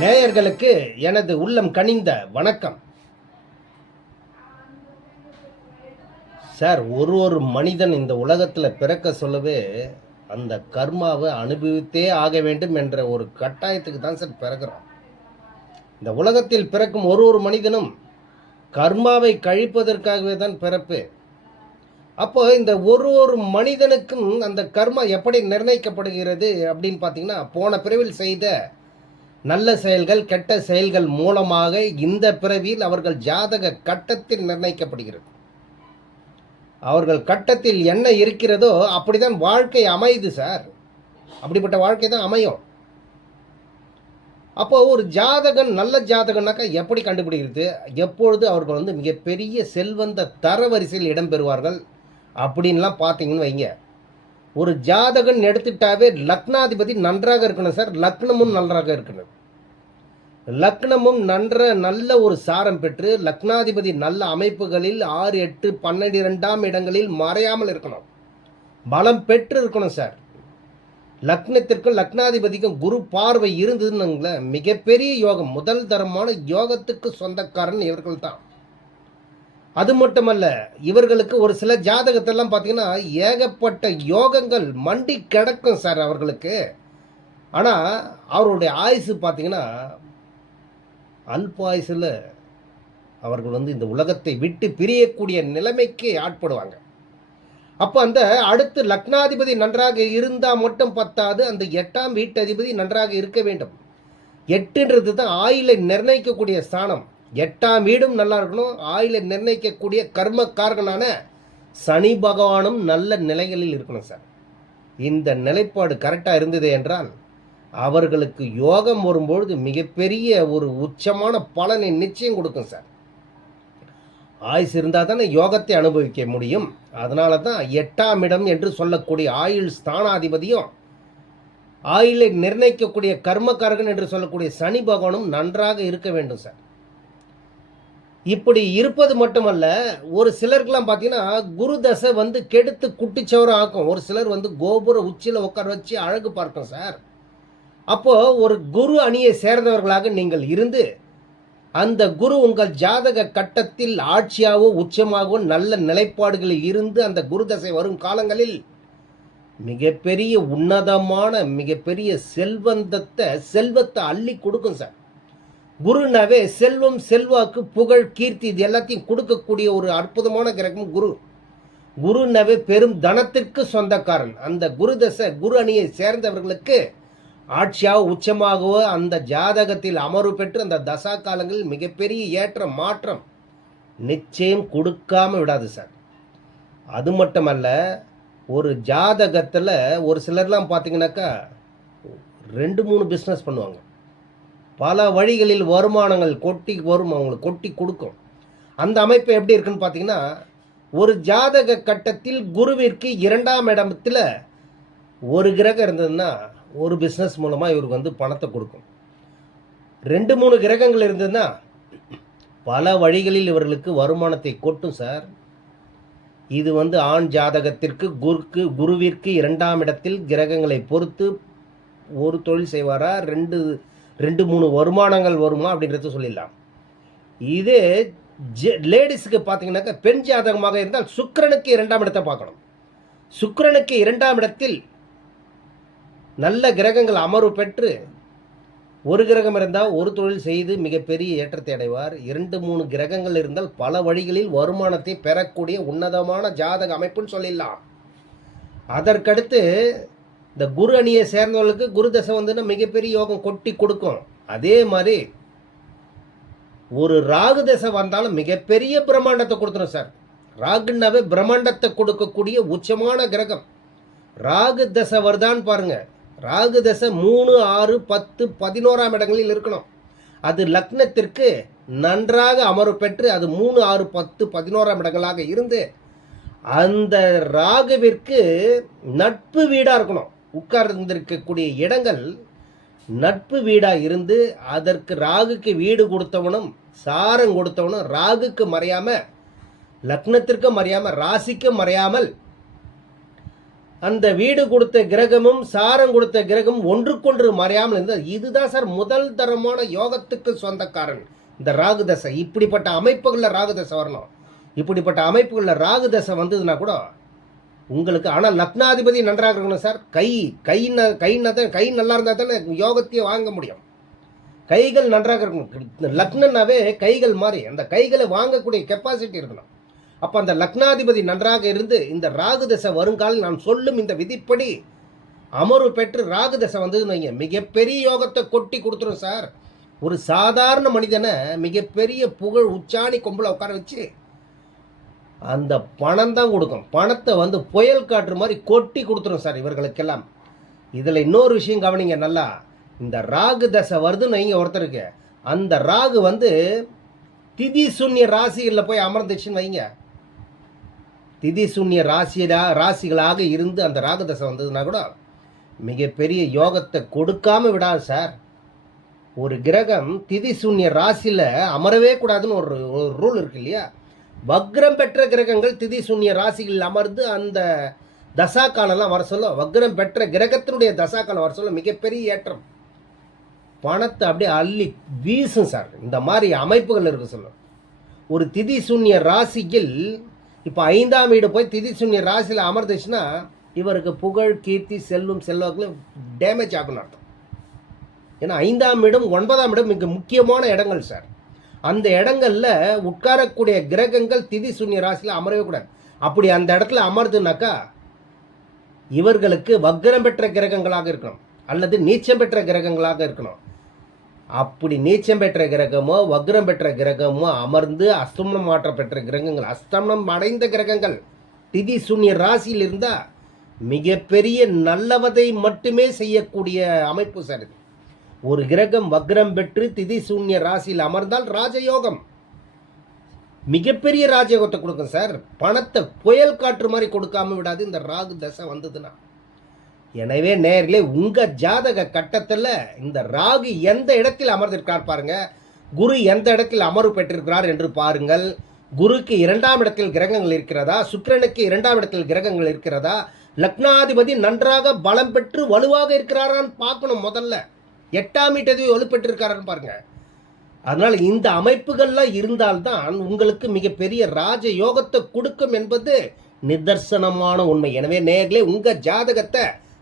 நேயர்களுக்கு எனது உள்ளம் கனிந்த வணக்கம். சார் ஒரு ஒரு மனிதன் இந்த உலகத்தில் பிறக்க சொல்லவே அந்த கர்மாவை அனுபவித்தே ஆக வேண்டும் என்ற ஒரு கட்டாயத்துக்கு தான் சார் பிறக்கிறோம். இந்த உலகத்தில் பிறக்கும் ஒரு ஒரு மனிதனும் கர்மாவை கழிப்பதற்காகவே தான் பிறப்பு. அப்போ இந்த ஒரு ஒரு மனிதனுக்கும் அந்த கர்மா எப்படி நிர்ணயிக்கப்படுகிறது அப்படின்னு பார்த்தீங்கன்னா போன பிரிவில் செய்த நல்ல செயல்கள் கெட்ட செயல்கள் மூலமாக இந்த பிறவியில் அவர்கள் ஜாதக கட்டத்தில் நிர்ணயிக்கப்படுகிறது. அவர்கள் கட்டத்தில் என்ன இருக்கிறதோ அப்படிதான் வாழ்க்கை அமையுது சார். அப்படிப்பட்ட வாழ்க்கை தான் அமையும். அப்போ ஒரு ஜாதகன் நல்ல ஜாதகனாக்கா எப்படி கண்டுபிடிக்கிறது? எப்பொழுது அவர்கள் வந்து மிகப்பெரிய செல்வந்த தரவரிசையில் இடம்பெறுவார்கள் அப்படின்லாம் பார்த்தீங்கன்னு வைங்க. ஒரு ஜாதகன் எடுத்துட்டாவே லக்னாதிபதி நன்றாக இருக்கணும் சார். லக்னமும் நன்றாக இருக்கணும். லக்னமும் நன்ற நல்ல ஒரு சாரம் பெற்று லக்னாதிபதி நல்ல அமைப்புகளில் ஆறு எட்டு பன்னெண்டு இரண்டாம் இடங்களில் மறையாமல் இருக்கணும். பலம் பெற்று இருக்கணும் சார். லக்னத்திற்கும் லக்னாதிபதிக்கும் குரு பார்வை இருந்ததுன்னு மிகப்பெரிய யோகம். முதல் தரமான யோகத்துக்கு சொந்தக்காரன் இவர்கள் தான். அது மட்டுமல்ல இவர்களுக்கு ஒரு சில ஜாதகத்தெல்லாம் பார்த்தீங்கன்னா ஏகப்பட்ட யோகங்கள் மண்டி கிடக்கும் சார் அவர்களுக்கு. ஆனால் அவருடைய ஆயுசு பார்த்தீங்கன்னா அல்பாயுசில் அவர்கள் வந்து இந்த உலகத்தை விட்டு பிரியக்கூடிய நிலைமைக்கு ஆட்படுவாங்க. அப்போ அந்த அடுத்து லக்னாதிபதி நன்றாக இருந்தால் மட்டும் பத்தாது அந்த எட்டாம் வீட்டதிபதி நன்றாக இருக்க வேண்டும். எட்டுன்றது தான் ஆயிலை நிர்ணயிக்கக்கூடிய ஸ்தானம். எட்டாம் வீடும் நல்லா இருக்கணும் ஆயிலை நிர்ணயிக்கக்கூடிய கர்மக்காரகனான சனி பகவானும் நல்ல நிலைகளில் இருக்கணும் சார். இந்த நிலைப்பாடு கரெக்டாக இருந்தது என்றால் அவர்களுக்கு யோகம் வரும்பொழுது மிகப்பெரிய ஒரு உச்சமான பலனை நிச்சயம் கொடுக்கும் சார். ஆயுஸ் இருந்தால் தானே யோகத்தை அனுபவிக்க முடியும். அதனால தான் எட்டாம் இடம் என்று சொல்லக்கூடிய ஆயுள் ஸ்தானாதிபதியும் ஆயுளை நிர்ணயிக்கக்கூடிய கர்மக்காரகன் என்று சொல்லக்கூடிய சனி பகவானும் நன்றாக இருக்க வேண்டும் சார். இப்படி இருப்பது மட்டுமல்ல ஒரு சிலருக்கெல்லாம் பார்த்தீங்கன்னா குரு தசை வந்து கெடுத்து குட்டிச்சவரம் ஆக்கும் ஒரு சிலர் வந்து கோபுர உச்சியில் உட்கார வச்சு அழகு பார்க்கும் சார். அப்போ ஒரு குரு அணியை சேர்ந்தவர்களாக நீங்கள் இருந்து அந்த குரு உங்கள் ஜாதக கட்டத்தில் ஆட்சியாகவும் உச்சமாகவும் நல்ல நிலைப்பாடுகளில் இருந்து அந்த குரு தசை வரும் காலங்களில் மிகப்பெரிய உன்னதமான மிகப்பெரிய செல்வந்தத்தை செல்வத்தை அள்ளி கொடுக்கும் சார். குருனாவே செல்வம் செல்வாக்கு புகழ் கீர்த்தி இது எல்லாத்தையும் கொடுக்கக்கூடிய ஒரு அற்புதமான கிரகம் குரு. குருனாவே பெரும் தனத்திற்கு சொந்தக்காரன். அந்த குரு தசை குரு அணியை சேர்ந்தவர்களுக்கு ஆட்சியாக உச்சமாகவோ அந்த ஜாதகத்தில் அமர்வு பெற்று அந்த தசா காலங்களில் மிகப்பெரிய ஏற்ற மாற்றம் நிச்சயம் கொடுக்காம விடாது சார். அது மட்டுமல்ல ஒரு ஜாதகத்தில் ஒரு சிலர்லாம் பார்த்தீங்கன்னாக்கா ரெண்டு மூணு பிஸ்னஸ் பண்ணுவாங்க. பல வழிகளில் வருமானங்கள் கொட்டி வரும் அவங்களுக்கு கொட்டி கொடுக்கும். அந்த அமைப்பு எப்படி இருக்குன்னு பார்த்தீங்கன்னா ஒரு ஜாதக கட்டத்தில் குருவிற்கு இரண்டாம் இடத்துல ஒரு கிரகம் இருந்ததுன்னா ஒரு பிஸ்னஸ் மூலமாக இவருக்கு வந்து பணத்தை கொடுக்கும். ரெண்டு மூணு கிரகங்கள் இருந்ததுன்னா பல வழிகளில் இவர்களுக்கு வருமானத்தை கொட்டும் சார் இது வந்து ஆண் ஜாதகத்திற்கு குருக்கு குருவிற்கு இரண்டாம் இடத்தில் கிரகங்களை பொறுத்து ஒரு தொழில் செய்வாரா ரெண்டு ரெண்டு மூணு வருமானங்கள் வருமா அப்படின்றத சொல்லிடலாம். இதே ஜெ- லேடிஸுக்கு பார்த்தீங்கன்னாக்கா பெண் ஜாதகமாக இருந்தால் சுக்கரனுக்கு இரண்டாம் இடத்தை பார்க்கணும். சுக்கரனுக்கு இரண்டாம் இடத்தில் நல்ல கிரகங்கள் அமர்வு பெற்று ஒரு கிரகம் இருந்தால் ஒரு தொழில் செய்து மிகப்பெரிய ஏற்றத்தை அடைவார். இரண்டு மூணு கிரகங்கள் இருந்தால் பல வழிகளில் வருமானத்தை பெறக்கூடிய உன்னதமான ஜாதக அமைப்புன்னு சொல்லிடலாம். அதற்கடுத்து இந்த குரு அணியை சேர்ந்தவர்களுக்கு குரு தசை வந்துன்னா மிகப்பெரிய யோகம் கொட்டி கொடுக்கும். அதே மாதிரி ஒரு ராகு தசை வந்தாலும் மிகப்பெரிய பிரம்மாண்டத்தை கொடுத்துரும் சார். ராகுன்னாவே பிரம்மாண்டத்தை கொடுக்கக்கூடிய உச்சமான கிரகம். ராகு தசை வருதான்னு பாருங்கள் ராகு தசை மூணு ஆறு பத்து பதினோராம் இடங்களில் இருக்கணும். அது லக்னத்திற்கு நன்றாக அமர்வு பெற்று அது மூணு ஆறு பத்து பதினோராம் இடங்களாக இருந்து அந்த ராகுவிற்கு நட்பு வீடாக இருக்கணும். உட்கார்ந்திருக்கக்கூடிய இடங்கள் நட்பு வீடாக இருந்து அதற்கு ராகுக்கு வீடு கொடுத்தவனும் சாரம் கொடுத்தவனும் ராகுக்கு மறையாமல் லக்னத்திற்கும் மறையாமல் ராசிக்கும் மறையாமல் அந்த வீடு கொடுத்த கிரகமும் சாரம் கொடுத்த கிரகம் ஒன்றுக்கொன்று மறையாமல் இருந்தது. இதுதான் சார் முதல் தரமான யோகத்துக்கு சொந்தக்காரன். இந்த ராகு தசை இப்படிப்பட்ட அமைப்புகளில் ராகு தசை வரணும். இப்படிப்பட்ட அமைப்புகளில் ராகு தசை வந்ததுன்னா கூட உங்களுக்கு ஆனால் லக்னாதிபதி நன்றாக இருக்கணும் சார். கை கை ந கை தான் கை நல்லா இருந்தால் தானே யோகத்தையே வாங்க முடியும். கைகள் நன்றாக இருக்கணும். லக்னன்னாவே கைகள் மாதிரி அந்த கைகளை வாங்கக்கூடிய கெப்பாசிட்டி இருக்கணும். அப்போ அந்த லக்னாதிபதி நன்றாக இருந்து இந்த ராகு தசை வருங்காலம் நான் சொல்லும் இந்த விதிப்படி அமர்வு பெற்று ராகு தசை வந்ததுன்னு வைங்க. மிகப்பெரிய யோகத்தை கொட்டி கொடுத்துரும் சார். ஒரு சாதாரண மனிதனை மிகப்பெரிய புகழ் உச்சாணி கொம்பில் உட்கார வச்சு அந்த பணம் தான் கொடுக்கும். பணத்தை வந்து புயல் காற்று மாதிரி கொட்டி கொடுத்துரும் சார் இவர்களுக்கெல்லாம். இதில் இன்னொரு விஷயம் கவனிங்க நல்லா. இந்த ராகு தசை வருதுன்னு வைங்க ஒருத்தருக்கு. அந்த ராகு வந்து திதி சூன்ய ராசிகளில் போய் அமர்ந்துச்சுன்னு வைங்க. திதி சூன்ய ராசியா ராசிகளாக இருந்து அந்த ராகதசை வந்ததுனா வந்ததுன்னா கூட மிகப்பெரிய யோகத்தை கொடுக்காம விடாது சார். ஒரு கிரகம் திதி சூன்ய ராசியில் அமரவே கூடாதுன்னு ஒரு ஒரு ரூல் இருக்கு இல்லையா? வக்ரம் பெற்ற கிரகங்கள் திதி சூன்ய ராசிகளில் அமர்ந்து அந்த தசா காலம்லாம் வர சொல்ல வக்ரம் பெற்ற கிரகத்தினுடைய தசா காலம் வர சொல்ல மிகப்பெரிய ஏற்றம். பணத்தை அப்படியே அள்ளி வீசும் சார். இந்த மாதிரி அமைப்புகள் இருக்கு சொல்ல. ஒரு திதி சூன்ய ராசியில் இப்போ ஐந்தாம் வீடு போய் திதி சுண்ணிய ராசியில் அமர்ந்துச்சுன்னா இவருக்கு புகழ் கீர்த்தி செல்வம் செல்வாக்குல டேமேஜ் ஆகும்னு அர்த்தம். ஏன்னா ஐந்தாம் இடம் ஒன்பதாம் இடம் மிக முக்கியமான இடங்கள் சார் அந்த இடங்களில் உட்காரக்கூடிய கிரகங்கள் திதி சூன்ய ராசியில் அமரவே கூடாது. அப்படி அந்த இடத்துல அமருதுனாக்கா இவர்களுக்கு வக்ரம் பெற்ற கிரகங்களாக இருக்கணும். அல்லது நீச்சம் பெற்ற கிரகங்களாக இருக்கணும். அப்படி நீச்சம் பெற்ற கிரகமோ வக்ரம் பெற்ற கிரகமோ அமர்ந்து அஸ்தமனம் மாற்ற பெற்ற கிரகங்கள் அஸ்தமனம் அடைந்த கிரகங்கள். திதி சூன்ய ராசியில் இருந்தால் மிகப்பெரிய நல்லவதை மட்டுமே செய்யக்கூடிய அமைப்பு சார் இது. ஒரு கிரகம் வக்ரம் பெற்று திதி சூன்ய ராசியில் அமர்ந்தால் ராஜயோகம். மிகப்பெரிய ராஜயோகத்தை கொடுக்கும் சார். பணத்தை புயல் காற்று மாதிரி கொடுக்காம விடாது. இந்த ராகு தசை வந்ததுன்னா. எனவே நேர்களே உங்க ஜாதக கட்டத்தில் இந்த ராகு எந்த இடத்தில் அமர்ந்திருக்கிறார் பாருங்க. குரு எந்த இடத்தில் அமர்வு பெற்றிருக்கிறார் என்று பாருங்கள். குருக்கு இரண்டாம் இடத்தில் கிரகங்கள் இருக்கிறதா? சுக்கிரனுக்கு இரண்டாம் இடத்தில் கிரகங்கள் இருக்கிறதா? லக்னாதிபதி நன்றாக பலம் பெற்று வலுவாக இருக்கிறாரான்னு பார்க்கணும் முதல்ல. எட்டாம் வீட்டதிபதி வலுப்பெற்றிருக்காரான்னு பாருங்க. அதனால் இந்த அமைப்புகள்லாம் இருந்தால்தான் உங்களுக்கு மிகப்பெரிய ராஜ யோகத்தை கொடுக்கும் என்பது நிதர்சனமான உண்மை. எனவே நேர்களே உங்க ஜாதகத்தை